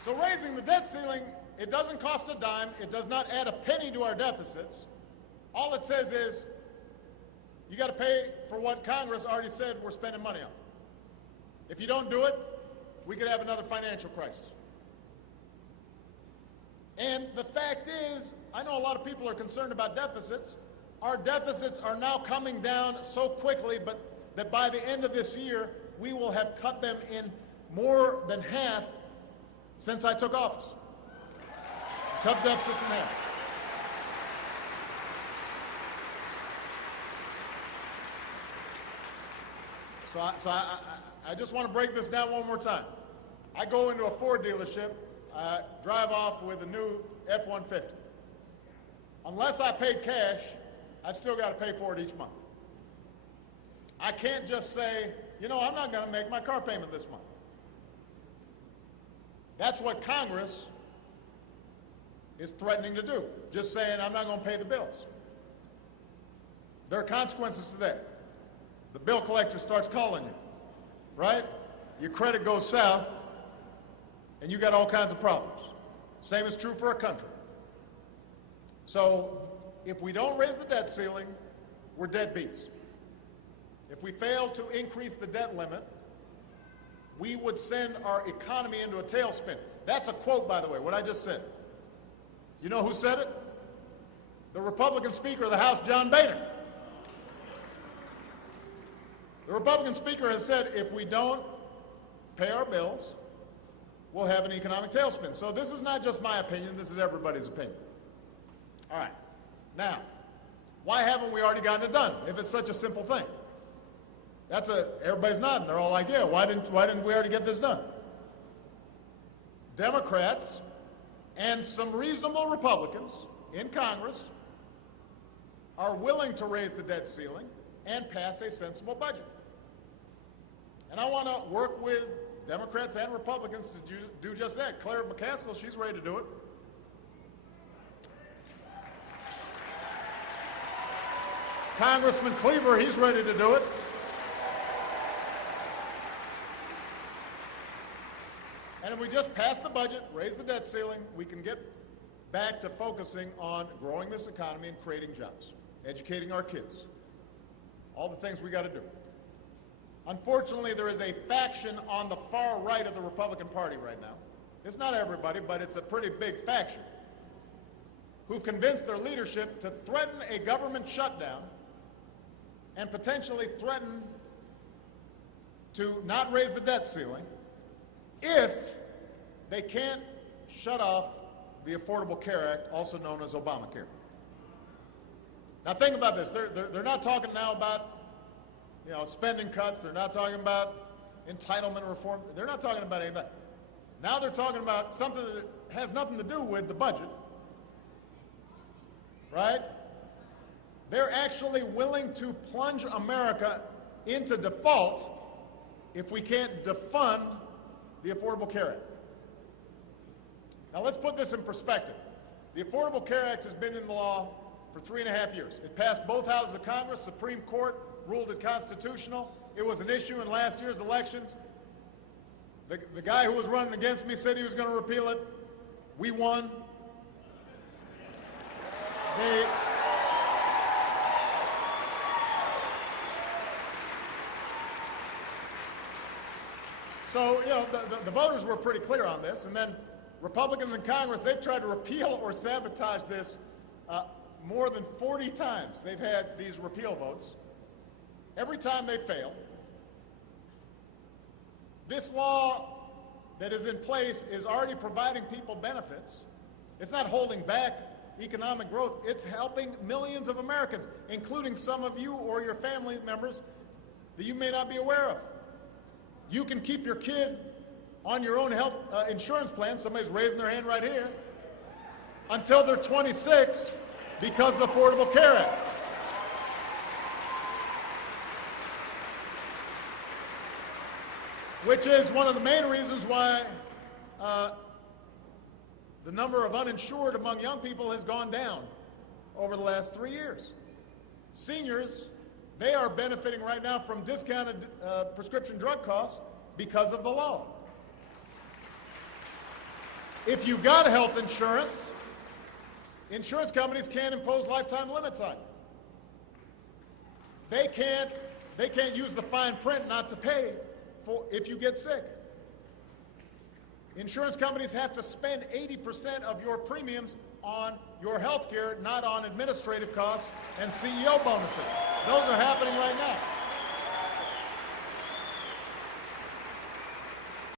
So raising the debt ceiling, it doesn't cost a dime. It does not add a penny to our deficits. All it says is you got to pay for what Congress already said we're spending money on. If you don't do it, we could have another financial crisis. And the fact is, I know a lot of people are concerned about deficits. Our deficits are now coming down so quickly, but that by the end of this year, we will have cut them in more than half since I took office. Cut deficits in half. So I just want to break this down one more time. I go into a Ford dealership, drive off with a new F-150. Unless I paid cash, I've still got to pay for it each month. I can't just say, you know, I'm not going to make my car payment this month. That's what Congress is threatening to do, just saying I'm not going to pay the bills. There are consequences to that. The bill collector starts calling you, right? Your credit goes south, and you got all kinds of problems. Same is true for our country. So if we don't raise the debt ceiling, we're deadbeats. If we fail to increase the debt limit, we would send our economy into a tailspin. That's a quote, by the way, what I just said. You know who said it? The Republican Speaker of the House, John Boehner. The Republican Speaker has said if we don't pay our bills, we'll have an economic tailspin. So this is not just my opinion, this is everybody's opinion. All right. Now, why haven't we already gotten it done if it's such a simple thing? Everybody's nodding. They're all like, yeah, why didn't we already get this done? Democrats and some reasonable Republicans in Congress are willing to raise the debt ceiling and pass a sensible budget. And I want to work with Democrats and Republicans to do just that. Claire McCaskill, she's ready to do it. Congressman Cleaver, he's ready to do it. And if we just pass the budget, raise the debt ceiling, we can get back to focusing on growing this economy and creating jobs, educating our kids, all the things we got to do. Unfortunately, there is a faction on the far right of the Republican Party right now. It's not everybody, but it's a pretty big faction who've convinced their leadership to threaten a government shutdown and potentially threaten to not raise the debt ceiling if they can't shut off the Affordable Care Act, also known as Obamacare. Now think about this. They're not talking now about spending cuts. They're not talking about entitlement reform. They're not talking about any of that. Now they're talking about something that has nothing to do with the budget, right? They're actually willing to plunge America into default if we can't defund the Affordable Care Act. Now let's put this in perspective. The Affordable Care Act has been in the law for 3.5 years. It passed both houses of Congress. Supreme Court ruled it constitutional. It was an issue in last year's elections. The guy who was running against me said he was going to repeal it. We won. So, the voters were pretty clear on this, and then Republicans in Congress, they've tried to repeal or sabotage this more than 40 times. They've had these repeal votes. Every time they fail. This law that is in place is already providing people benefits. It's not holding back economic growth. It's helping millions of Americans, including some of you or your family members that you may not be aware of. You can keep your kid on your own health insurance plan, somebody's raising their hand right here, until they're 26 because of the Affordable Care Act. Which is one of the main reasons why the number of uninsured among young people has gone down over the last 3 years. Seniors, they are benefiting right now from discounted prescription drug costs because of the law. If you got health insurance, insurance companies can't impose lifetime limits on you. They can't use the fine print not to pay for if you get sick. Insurance companies have to spend 80% of your premiums on your health care, not on administrative costs and CEO bonuses. Those are happening right now.